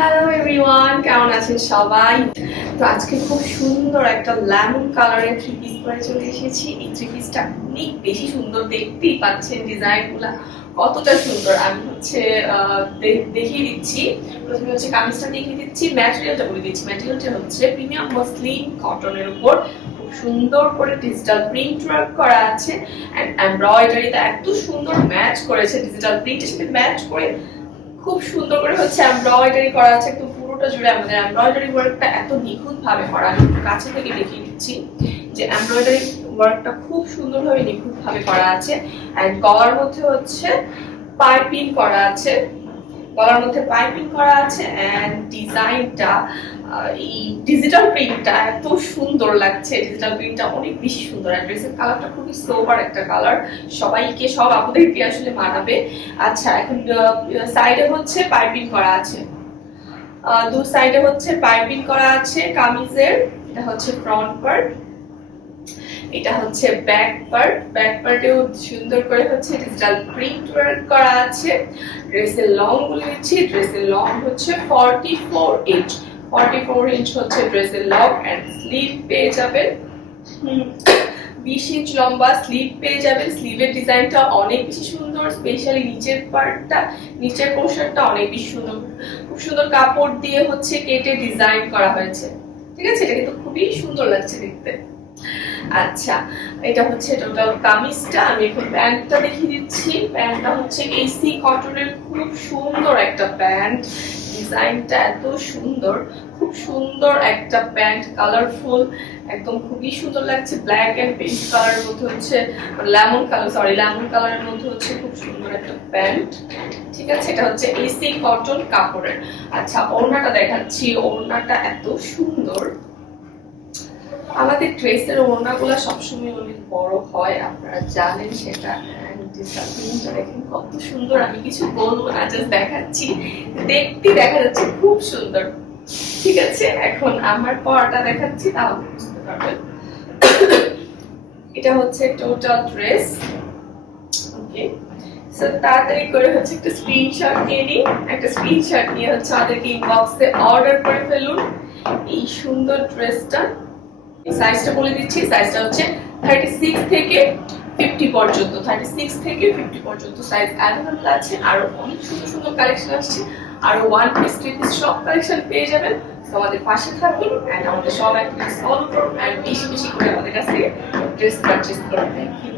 Hello everyone, কেমন আছেন সবাই? তো আজকে খুব সুন্দর একটা লেমন কালারের থ্রি পিস পরে চলে এসেছি। এই থ্রি পিসটা অনেক বেশি সুন্দর, দেখতেই পাচ্ছেন ডিজাইনগুলা কতটা সুন্দর। আমি দেখিয়ে দিচ্ছি। প্রথমে কামিজটা দেখিয়ে দিচ্ছি, ম্যাটেরিয়ালটা বলে দিচ্ছি। ম্যাটেরিয়ালটা হচ্ছে প্রিমিয়াম মসলিন কটনের উপর খুব সুন্দর করে ডিজিটাল প্রিন্ট ওয়ার্ক করা আছে এন্ড এমব্রয়ডারিটা এত সুন্দর ম্যাচ করেছে, ডিজিটাল প্রিন্টের সাথে ম্যাচ করে খুব সুন্দর করে এমব্রয়ডারি করা আছে। একদম পুরোটা জুড়ে আমাদের এমব্রয়ডারি ওয়ার্কটা এত নিখুঁত ভাবে করা। আমি একটু কাছে থেকে দেখিয়ে দিচ্ছি যে এমব্রয়ডারি ওয়ার্কটা খুব সুন্দরভাবে নিখুঁত ভাবে করা আছে। এন্ড গলার মধ্যে পাইপিং করা আছে, গলার মধ্যে পাইপিং করা আছে এন্ড ডিজাইনটা এই ডিজিটাল প্রিন্টটা এত সুন্দর লাগছে। ডিজিটাল প্রিন্টটা অনেক বেশি সুন্দর। আর ড্রেসের কালারটা খুবই সোবার একটা কালার, সব আপুদেরকে আসলে মানাবে। আচ্ছা, এখন সাইডে পাইপিং করা আছে, দু সাইডে পাইপিং করা আছে কামিজের। এটা হচ্ছে ফ্রন্ট পার্ট, এটা হচ্ছে ব্যাক পার্ট। ব্যাক পার্টেও সুন্দর করে ডিজিটাল প্রিন্ট ওয়ার্ক করা আছে। ড্রেসের লং বলে দিচ্ছি, ড্রেসের লং হচ্ছে 44 ইঞ্চ। 44 ইঞ্চ হচ্ছে ড্রেসের লং এন্ড স্লিভ পেয়ে যাবেন 20 ইঞ্চ লম্বা স্লিভ পেয়ে যাবেন। স্লিভের ডিজাইনটা অনেক বেশি সুন্দর, স্পেশালি নিচের পার্টটা, নিচের পোর্শনটা অনেক বেশি সুন্দর। খুব সুন্দর কাপড় দিয়ে কেটে ডিজাইন করা হয়েছে। ঠিক আছে, এটা কিন্তু খুবই সুন্দর লাগছে দেখতে। আচ্ছা, এটা হচ্ছে টোটাল কামিজটা। আমি এখন প্যান্টটা দেখিয়ে দিচ্ছি। প্যান্টটা হচ্ছে এসি কটনের খুব সুন্দর একটা প্যান্ট। ডিজাইনটা এত সুন্দর, খুব সুন্দর একটা প্যান্ট, কালারফুল, একদম খুবই সুন্দর লাগছে। ব্ল্যাক এন্ড পিঙ্ক কালারের মধ্যে লেমন কালারের মধ্যে খুব সুন্দর একটা প্যান্ট। ঠিক আছে, এটা হচ্ছে এসি কটন কাপড়ের। আচ্ছা, ওড়নাটা দেখাচ্ছি। ওড়নাটা এত সুন্দর। আমাদের ড্রেসের ওড়নাগুলো সবসময় অনেক বড় হয়, আপনারা জানেন সেটা। দেখেন কত সুন্দর। আমি কিছু বলবো না, জাস্ট দেখাচ্ছি, দেখতে দেখা যাচ্ছে খুব সুন্দর। ঠিক আছে, এখন আমার পরাটা দেখাচ্ছি, তাহলে বুঝতে পারবেন। এটা হচ্ছে টোটাল ড্রেস। ওকে, সো তাড়াতাড়ি করে একটা স্ক্রিনশট নিয়ে নিন। একটা স্ক্রিনশট নিয়ে আমাদেরকে ইনবক্সে অর্ডার করে ফেলুন এই সুন্দর ড্রেসটা। সাইজটা বলে দিচ্ছি, সাইজটা হচ্ছে 36 থেকে 50 পর্যন্ত। 36 থেকে 50 পর্যন্ত সাইজ অ্যাভেলেবল আছে। আরো অনেক সুন্দর সুন্দর কালেকশন আসছে, আরো ওয়ান পিস, থ্রি পিস সব কালেকশন পেয়ে যাবেন। তো আমাদের পাশে থাকুন এন্ড আমাদের সব অ্যাক্টিভিটিস ফলো করুন এন্ড বেশি বেশি করে আমাদের কাছ থেকে ড্রেস পারচেজ করুন। Thank you.